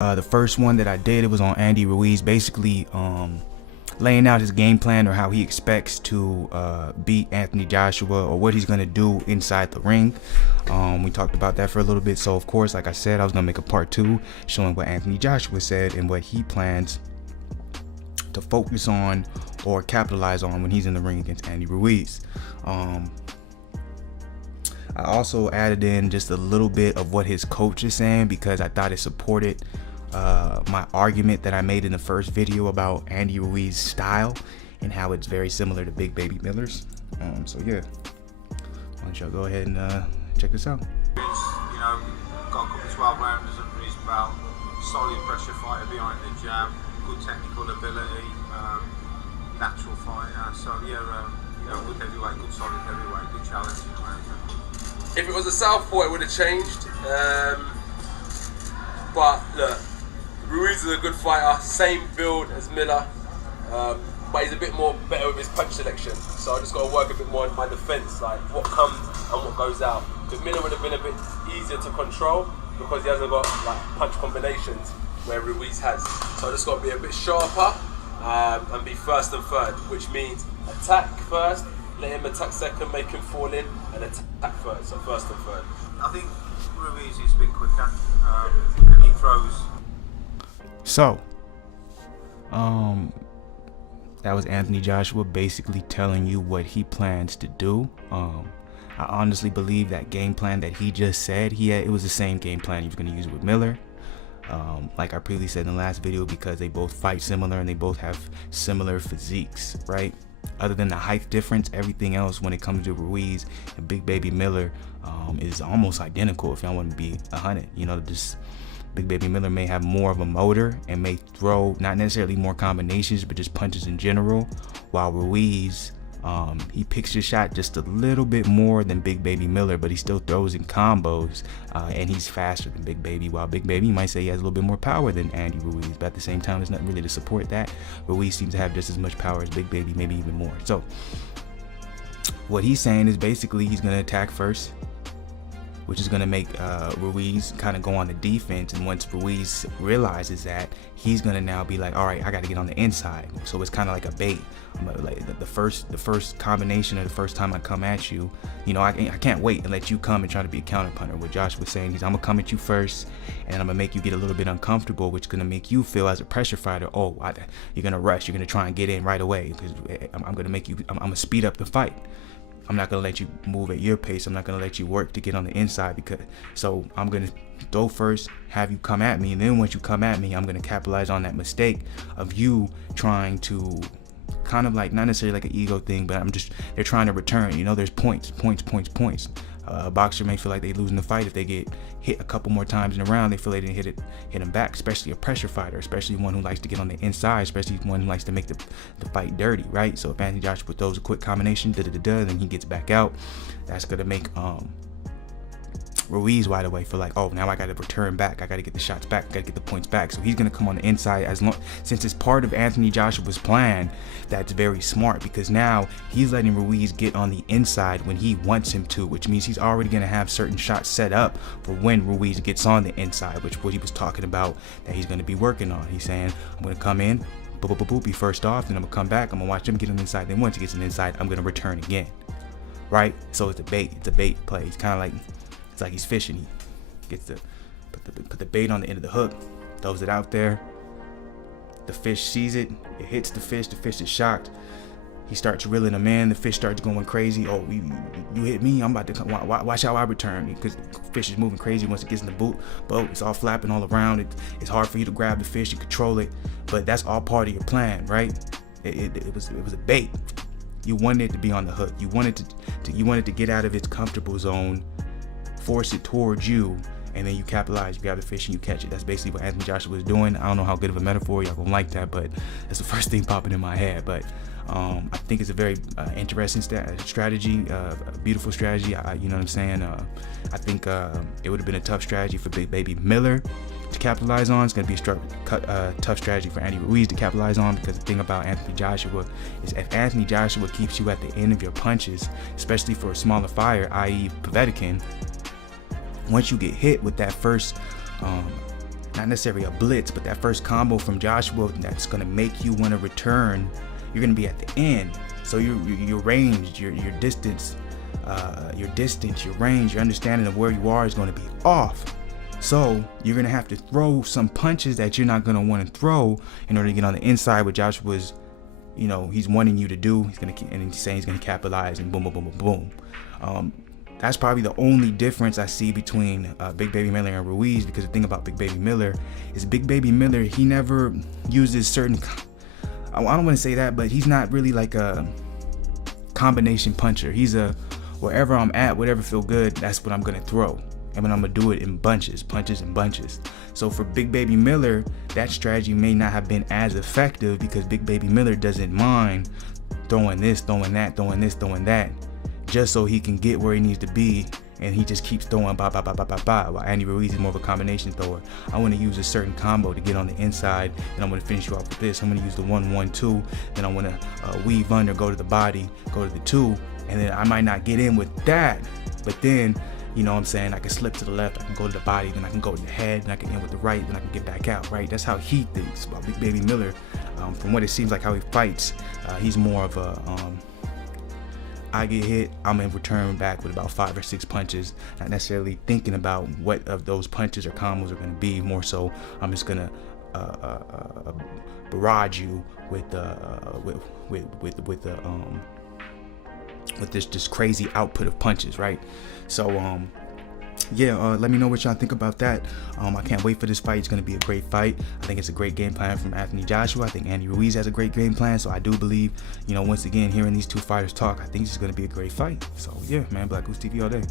The first one that I did, it was on Andy Ruiz, basically laying out his game plan or how he expects to beat Anthony Joshua, or what he's going to do inside the ring. We talked about that for a little bit. So of course, like I said, I was going to make a part 2 showing what Anthony Joshua said and what he plans to focus on or capitalize on when he's in the ring against Andy Ruiz. I also added in just a little bit of what his coach is saying, because I thought it supported my argument that I made in the first video about Andy Ruiz's style and how it's very similar to Big Baby Miller's. So yeah, why don't y'all go ahead and check this out. You know, got a couple 12 rounders under his belt, solid pressure fighter behind the jab, good technical ability, natural fighter. So yeah, you know, good heavyweight, good solid heavyweight, good challenge. If it was a southpaw, it would have changed. But look, Ruiz is a good fighter, same build as Miller, but he's a bit more better with his punch selection. So I just got to work a bit more on my defense, like what comes and what goes out. Because Miller would have been a bit easier to control because he hasn't got like punch combinations where Ruiz has. So I just got to be a bit sharper and be first and third, which means attack first, let him attack second, make him fall in, and attack third. So first and third. I think Ruiz is a bit quicker, and he throws. So, that was Anthony Joshua basically telling you what he plans to do. I honestly believe that game plan that he just said, it was the same game plan he was going to use with Miller. Like I previously said in the last video, because they both fight similar and they both have similar physiques, right? Other than the height difference, everything else when it comes to Ruiz and Big Baby Miller is almost identical, if y'all want to be 100. You know, just Big Baby Miller may have more of a motor and may throw not necessarily more combinations, but just punches in general, while Ruiz, he picks his shot just a little bit more than Big Baby Miller, but he still throws in combos, and he's faster than Big Baby. While Big Baby, you might say he has a little bit more power than Andy Ruiz, but at the same time, there's nothing really to support that. Ruiz seems to have just as much power as Big Baby, maybe even more. So what he's saying is basically he's going to attack first, which is going to make Ruiz kind of go on the defense. And once Ruiz realizes that, he's going to now be like, all right, I got to get on the inside. So it's kind of like a bait. Like the first combination, or the first time I come at you, you know, I can't wait and let you come and try to be a counter punter. What Josh was saying is, I'm gonna come at you first, and I'm gonna make you get a little bit uncomfortable, which is gonna make you feel as a pressure fighter, oh, you're gonna rush, you're gonna try and get in right away, because I'm gonna make you, I'm gonna speed up the fight. I'm not gonna let you move at your pace. I'm not gonna let you work to get on the inside, so I'm gonna throw first, have you come at me, and then once you come at me, I'm gonna capitalize on that mistake of you trying to kind of like, not necessarily like an ego thing, but they're trying to return. You know, there's points. A boxer may feel like they losing the fight if they get hit a couple more times in a round. They feel they didn't hit them back, especially a pressure fighter, especially one who likes to get on the inside, especially one who likes to make the fight dirty, right? So if Anthony Joshua throws a quick combination, then he gets back out. That's gonna make Ruiz wide awake, feel like, oh, now I got to return back, I got to get the shots back, I got to get the points back. So he's going to come on the inside, since it's part of Anthony Joshua's plan. That's very smart, because now he's letting Ruiz get on the inside when he wants him to, which means he's already going to have certain shots set up for when Ruiz gets on the inside, which what he was talking about that he's going to be working on. He's saying, I'm going to come in, be first off, then I'm going to come back, I'm going to watch him get on the inside, then once he gets on the inside, I'm going to return again, right? So it's a bait play. It's kind of like, it's like he's fishing. He gets to put the bait on the end of the hook, throws it out there. The fish sees it. It hits the fish. The fish is shocked. He starts reeling him in. The fish starts going crazy. Oh, you hit me. I'm about to come. Watch how I return. Because the fish is moving crazy once it gets in the boat. It's all flapping all around. It's hard for you to grab the fish and control it. But that's all part of your plan, right? It was a bait. You wanted it to be on the hook. You wanted to get out of its comfortable zone, force it towards you, and then you capitalize, you grab the fish and you catch it. That's basically what Anthony Joshua was doing. I don't know how good of a metaphor y'all gonna like that, but that's the first thing popping in my head. But I think it's a very interesting strategy, a beautiful strategy. You know what I'm saying? I think it would have been a tough strategy for Big Baby Miller to capitalize on. It's going to be a tough strategy for Andy Ruiz to capitalize on, because the thing about Anthony Joshua is, if Anthony Joshua keeps you at the end of your punches, especially for a smaller fighter, i.e. Povetkin, once you get hit with that first not necessarily a blitz, but that first combo from Joshua that's gonna make you want to return. You're gonna be at the end, so your range, your distance, your range, your understanding of where you are is gonna be off. So you're gonna have to throw some punches that you're not gonna want to throw in order to get on the inside. What Joshua's, he's wanting you to do. He's saying he's gonna capitalize and boom, boom, boom, boom, boom. That's probably the only difference I see between Big Baby Miller and Ruiz, because the thing about Big Baby Miller is Big Baby Miller, he never uses certain, I don't want to say that, but he's not really like a combination puncher. He's a, wherever I'm at, whatever feel good, that's what I'm gonna throw. And then I'm gonna do it in bunches, punches and bunches. So for Big Baby Miller, that strategy may not have been as effective, because Big Baby Miller doesn't mind throwing this, throwing that, throwing this, throwing that, just so he can get where he needs to be, and he just keeps throwing ba ba ba ba ba ba. While Andy Ruiz is more of a combination thrower. I want to use a certain combo to get on the inside, and I'm going to finish you off with this. I'm going to use the 1-1-2, then I want to weave under, go to the body, go to the 2, and then I might not get in with that, but then, you know what I'm saying, I can slip to the left, I can go to the body, then I can go to the head, then I can end with the right, then I can get back out, right? That's how he thinks about Big Baby Miller. From what it seems like how he fights, he's more of a, I get hit, I'm in return back with about 5 or 6 punches, not necessarily thinking about what of those punches or combos are going to be. More so, I'm just gonna barrage you with this crazy output of punches, right? So let me know what y'all think about that. I can't wait for this fight. It's going to be a great fight. I think it's a great game plan from Anthony Joshua. I think Andy Ruiz has a great game plan, so I do believe, once again, hearing these two fighters talk, I think it's going to be a great fight. So yeah, man, BlakGooseTV all day.